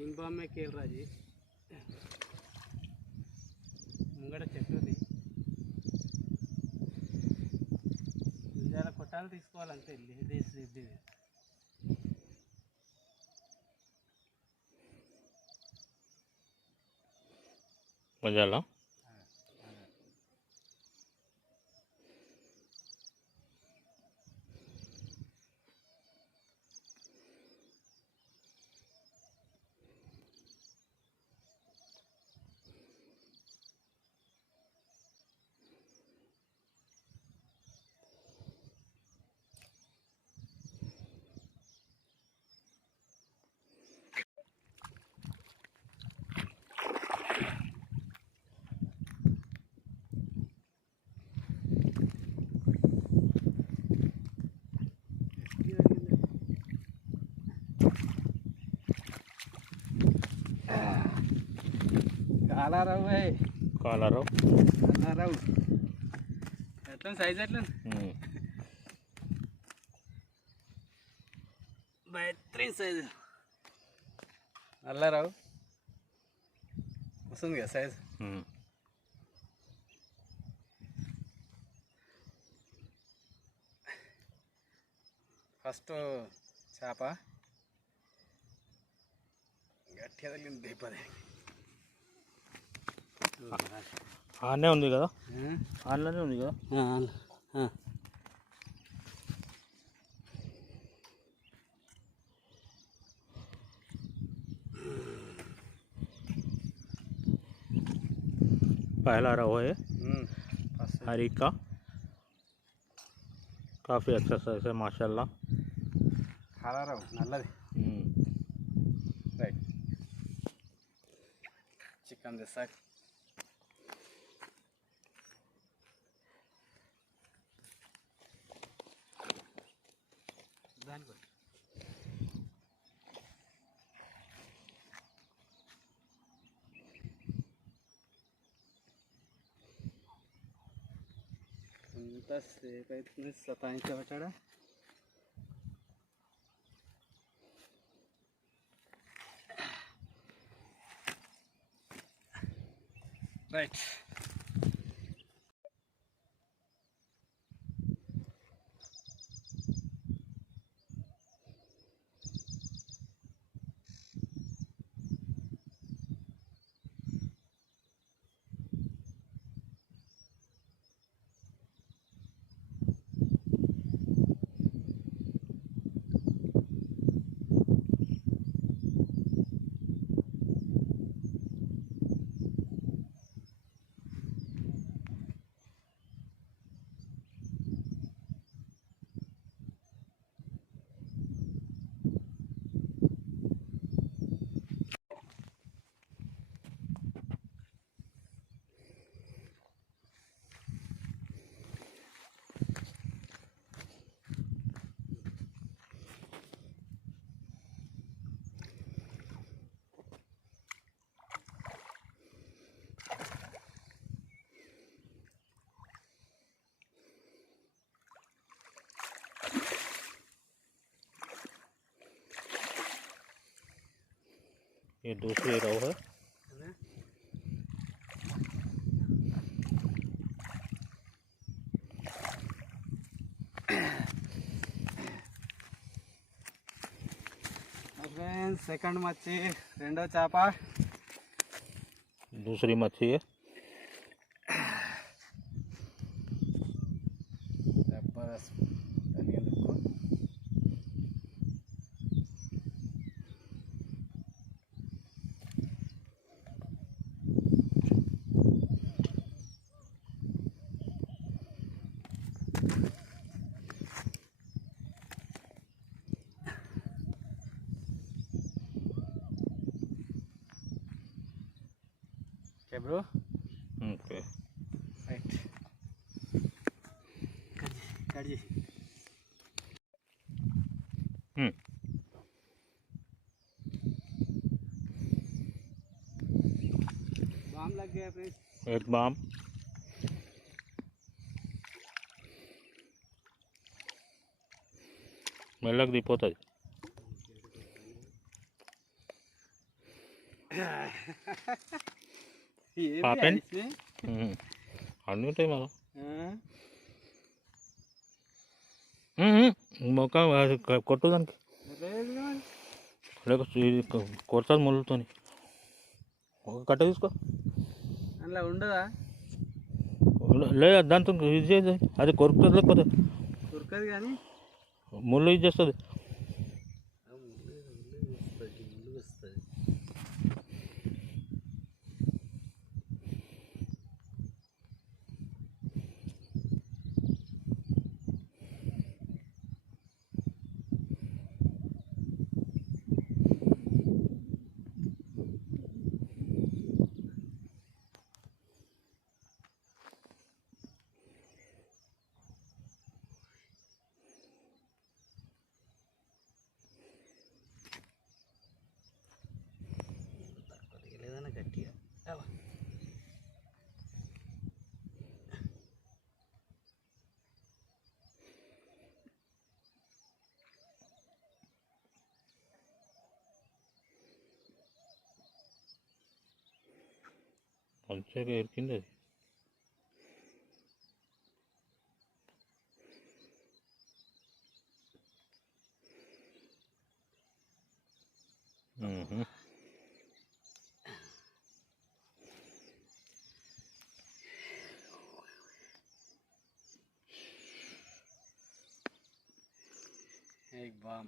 तीन बाम में खेल रहा जी ముంగడ చెట్టుది ఇలా కొట్టాలు తీసుకోవాలంటే ఇది మజాలా కాలారావు కాలారావు కాలారావు ఎట్లా సైజ్ ఎట్లా బెహతరీన్ సైజ్ నల్లారావు వస్తుంది కదా సైజ్ ఫస్ట్ చేప గట్టిగా తగిలింది దీపది ఆనే ఉంది కదా ఆన్లోనే ఉంది కదా पहला रहो है हरी का काफ़ी अच्छा साइज है माशाल्लाह खाला रहो नल्लది రైట్ చికెన్ దసాక్ దానికి ఎంతసేపు అవుతుంది సతాయించబట్టాడా రైట్ ये दूसरी रो है सेकंड मच्छी रेंडो चाप दूसरी मच्छी है जबरदस्त Okay, bro. Okay. Right. Kaji. बाम लग गया फ्रेंड्स. एक बाम. మెల్లగా దిపోతుంది. పాపండి అన్నీ ఉంటాయి మళ్ళీ మొక్క కొట్టు దానికి లేక కొడతాది ముళ్ళతో ఒక కట్ట తీసుకో అందులో ఉండదా లేదు దాంతో ఇది చేయదు అది కొరుకుతుంది లేకపోతే దొరకదు కానీ ముళ్ళు ఇది చేస్తుంది ముళ్ళు వస్తుంది గట్టిగా మంచిగా ఎరికింది అది एक बम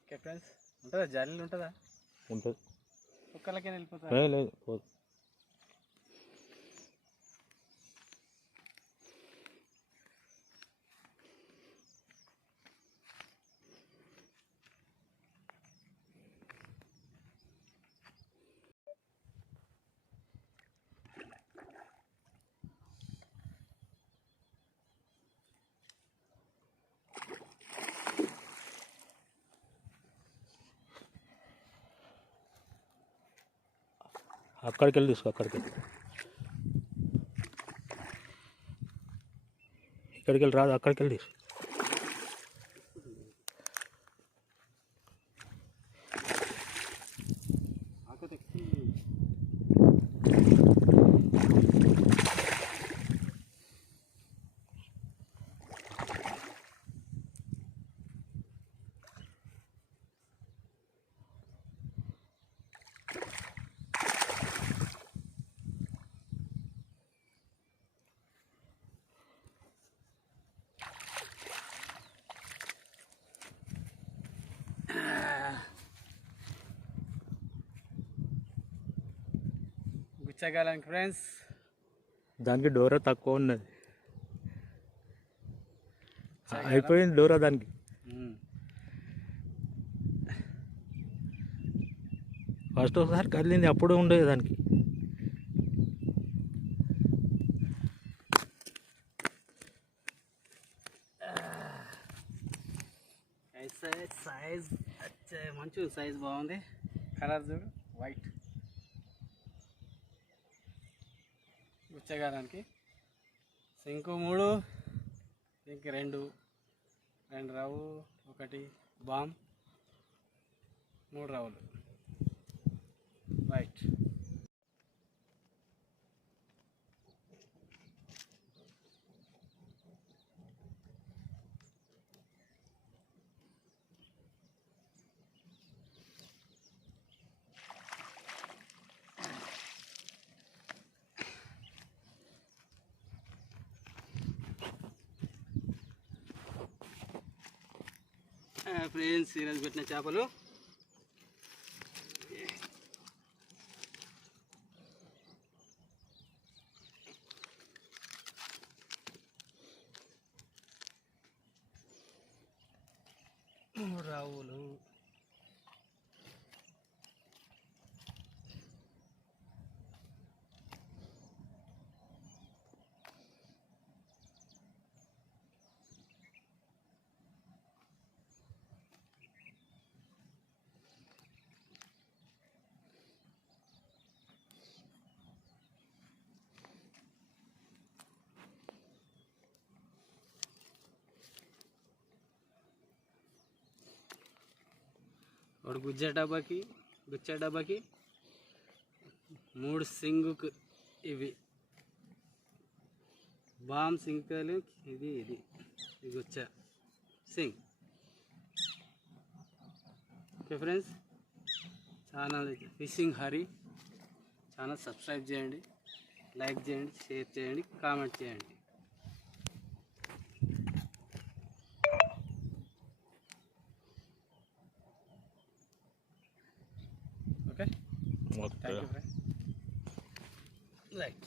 ఓకే ఫ్రెండ్స్ ఉంటుందా జాలీలు ఉంటుందా ఉంటుంది ఒక్కళ్ళకే వెళ్ళిపోతా లేదు పోదు అక్కడికి వెళ్ళి తీసుకో అక్కడికి ఇక్కడికి వెళ్ళి రాదు అక్కడికి వెళ్ళి తీసుకో గుచ్చగాలానికి ఫ్రెండ్స్ దానికి డోరా తక్కువ ఉన్నది అయిపోయింది డోరా దానికి ఫస్ట్ ఒకసారి కదిలింది అప్పుడు ఉండేది దానికి సైజ్ మంచి సైజ్ బాగుంది కలర్ చూడు వైట్ గుచ్చగాలానికి సింకు 3 ఇంక 2 రావు ఒకటి బామ్ 3 రావులు వైట్ ఫ్రెండ్స్ ఈరోజు పెట్టిన చేపలు రావులు ఒకటి గుచ్చ డబ్బాకి 3 సింగుకు ఇవి బామ్ సింకులు, ఇది గుచ్చ సింగ్. Okay friends, channel fishing Hari channel subscribe చేయండి, లైక్ చేయండి, షేర్ చేయండి, కామెంట్ చేయండి. Okay, okay thank you friends. Right.